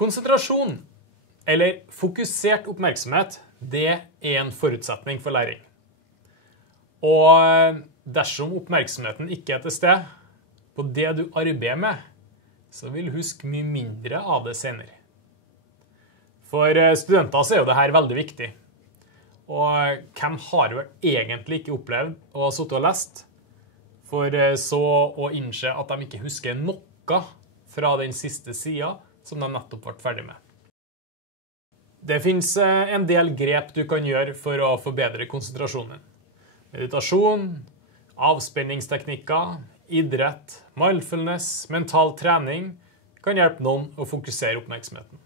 Konsentrasjon, eller fokusert oppmerksomhet, det er en forutsetning for læring. Og dersom oppmerksomheten ikke er til sted på det du arbeider med, så vil du huske mye mindre av det senere. For studenter så er jo dette veldig viktig. Og hvem har vel egentlig ikke opplevd å ha sittet og lest, for så å innse at de ikke husker noe fra den siste siden som de nettopp ble ferdig med. Det finnes en del grep du kan gjøre for å forbedre konsentrasjonen. Meditasjon, avspenningsteknikker, idrett, mindfulness, mental trening kan hjelpe noen å fokusere oppmerksomheten.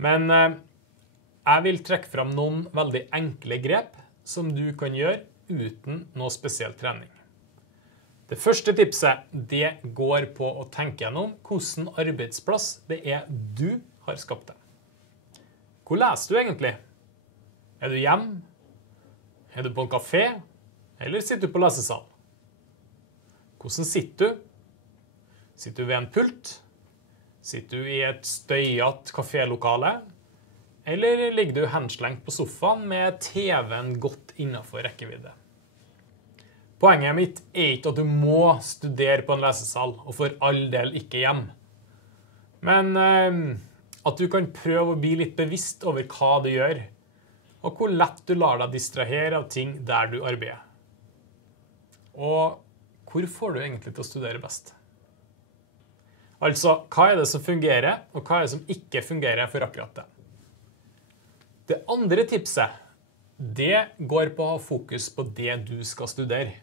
Men jeg vil trekke fram noen veldig enkle grep som du kan gjøre uten noe spesiell trening. Det første tipset, det går på å tenke gjennom hvilken arbeidsplass det er du har skapt deg. Hvor leser du egentlig? Er du hjemme? Er du på en kafé? Eller sitter du på lesesal? Hvordan sitter du? Sitter du ved en pult? Sitter du i et støyete kafélokale? Eller ligger du henslengt på sofaen med TV-en godt innenfor rekkevidde? Poenget mitt er ikke at du må studere på en lesesal, og for all del ikke hjem. Men at du kan prøve å bli litt bevisst over hva du gjør, og hvor lett du lar deg distrahere av ting der du arbeider. Og hvor får du egentlig til å studere best? Altså, hva er det som fungerer, og hva er det som ikke fungerer for akkurat det? Det andre tipset, det går på å ha fokus på det du skal studere.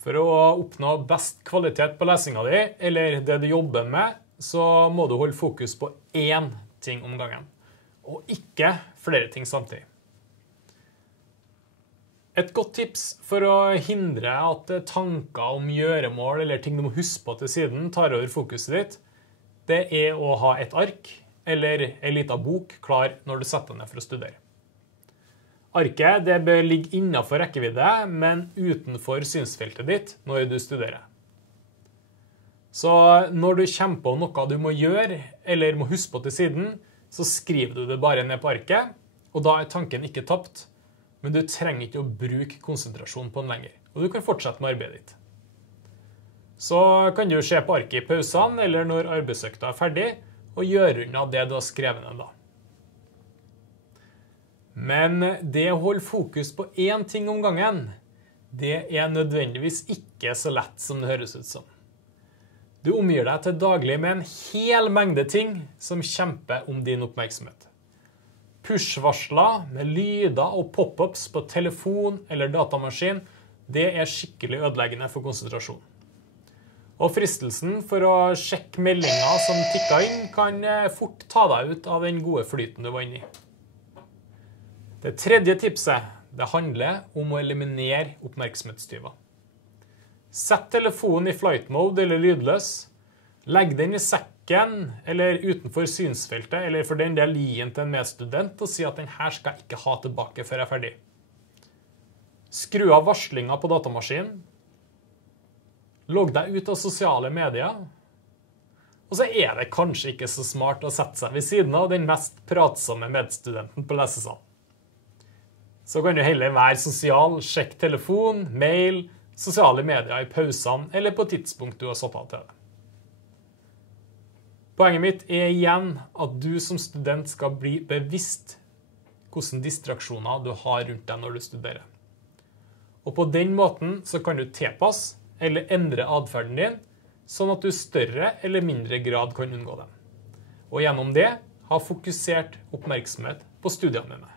For å oppnå best kvalitet på lesinga di, eller det du jobber med, så må du holde fokus på én ting om gangen, og ikke flere ting samtidig. Et godt tips for å hindre at tanker om gjøremål eller ting du må huske på til siden tar over fokuset ditt, det er å ha et ark eller en liten bok klar når du setter deg ned for å studere. Arket det bør ligge innenfor rekkevidde, men utenfor synsfeltet ditt når du studerer. Så når du kommer på noe du må gjøre, eller må huske på til siden, så skriver du det bare ned på arket, og da er tanken ikke tapt, men du trenger ikke å bruke konsentrasjon på den lenger, og du kan fortsette med arbeidet ditt. Så kan du se på arket i pausene, eller når arbeidsøkta er ferdig, og gjøre unna det du har skrevet ned da. Men det å holde fokus på én ting om gangen, det er nødvendigvis ikke så lett som det høres ut som. Du omgir deg til daglig med en hel mengde ting som kjemper om din oppmerksomhet. Push-varsler med lyder og pop-ups på telefon eller datamaskin, det er skikkelig ødeleggende for konsentrasjon. Og fristelsen for å sjekke meldinger som tikker inn kan fort ta deg ut av den gode flyten du var inne i. Det tredje tipset, det handler om å eliminere oppmerksomhetstyver. Sett telefonen i flight mode eller lydløs. Legg den i sekken eller utenfor synsfeltet, eller for den del gi den til en medstudent og si at den her skal jeg ikke ha tilbake før jeg er ferdig. Skru av varslinger på datamaskinen. Logg deg ut av sosiale medier. Og så er det kanskje ikke så smart å sette seg ved siden av den mest pratsomme medstudenten på lesesalen. Så kan du heller være sosial, sjekk telefon, mail, sosiale medier i pausene eller på tidspunkt du har satt av til det. Poenget mitt er igjen at du som student skal bli bevisst hvilke distraksjoner du har rundt deg når du studerer. Og på den måten så kan du tilpasse eller endre adferden din, sånn at du i større eller mindre grad kan unngå dem. Og gjennom det ha fokusert oppmerksomhet på studiene dine.